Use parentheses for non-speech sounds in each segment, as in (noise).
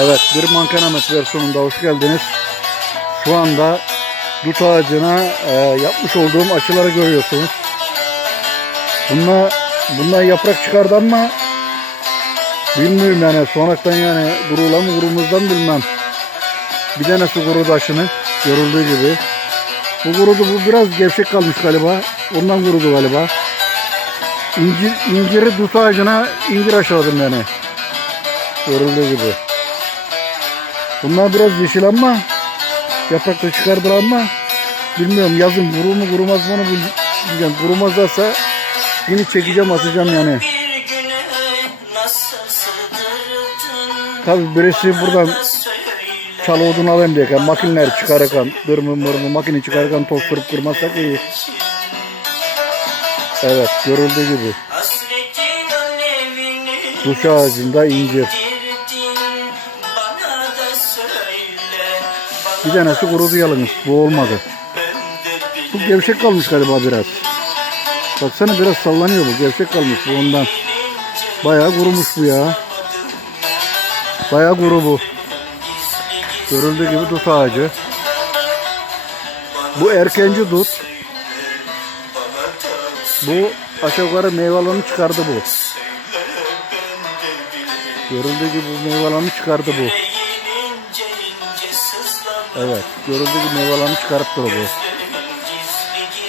Evet bir mankenamet versiyonunda hoş geldiniz. Şu anda dut ağacına e, yapmış olduğum açıları görüyorsunuz. Bunlar, bunlar yaprak çıkardı ama bilmiyorum yani sonradan yani kurula mı kurumuzdan bilmem. Bir tanesi kurudu aşını görüldüğü gibi. Bu kurudu bu biraz gevşek kalmış galiba. Ondan kurudu galiba. İncir, inciri dut ağacına incir aşağıdım yani. Görüldüğü gibi. Bunlar biraz yeşil ama yaprak da çıkardılar ama bilmiyorum yazın kurur mu kurumaz mı onu bil- bilmiyorum. Kurumazlarsa yine çekeceğim atacağım yani. Tabi birisi buradan bana söyle. çal odun alayım diye makineler çıkarırken dırmı mırmı makine çıkarırken toz kırıp kırmazsak iyi. Evet görüldüğü gibi. Duş ağacında incir. Bir tanesi kurudu yalnız. Bu olmadı. Bu gevşek kalmış galiba biraz. Baksana biraz sallanıyor bu. Gevşek kalmış bu ondan. Bayağı kurumuş bu ya. Bayağı kuru bu. Görüldüğü gibi dut ağacı. Bu erkenci dut. Bu aşağı yukarı meyvelerini çıkardı bu. Görüldüğü gibi bu meyvelerini çıkardı bu. Evet. Görüldüğü gibi meyvelerini çıkarıp duruyor bu.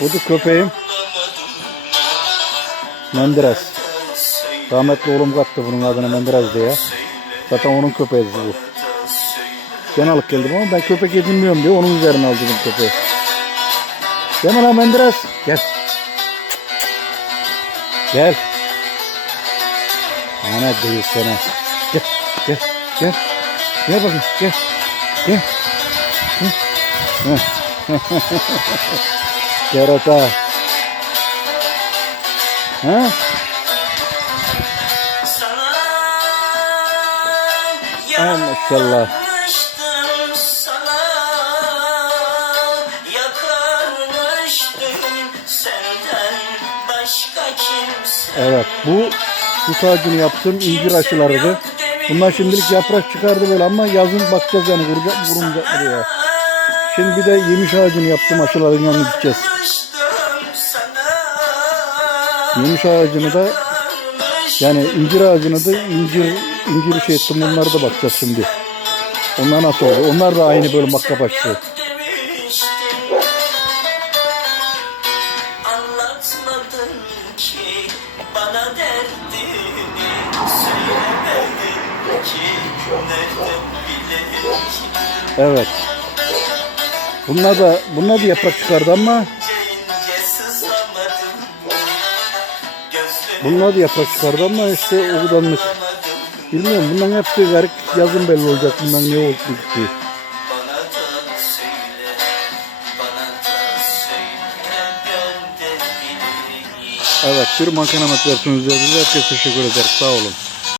Gizli Bu da köpeğim. Menderes. Rahmetli oğlum kattı bunun adını Menderes diye. Zaten onun köpeği bu. Ben alıp geldim ama ben köpek edinmiyorum diye onun üzerine aldım köpeği. Gel lan Menderes. Gel. Gel. Ana değil sana. Gel. Gel. Gel. Gel bakayım. Gel. Gel. (laughs) Kerata. Ha? Ay maşallah. Evet bu dut ağacını yaptığım incir aşılarıydı. Bunlar şimdilik yaprak çıkardı böyle ama yazın bakacağız yani mı diye. Şimdi bir de yemiş ağacını yaptım aşıların yanına gideceğiz. Yemiş ağacını da yani incir ağacını da incir incir şey ettim onlara da bakacağız şimdi. Onlar nasıl oldu? Onlar da aynı böyle makkap aşısı. demiştim Bunlar da bunlar da yaprak çıkardı ama bunlar da yaprak çıkardı ama işte o kadarlık. Bilmiyorum bunların hepsi garip yazın belli olacak bundan ne oldu gitti. Evet bir makinamet versiyonu üzerinde herkese teşekkür ederim sağ olun.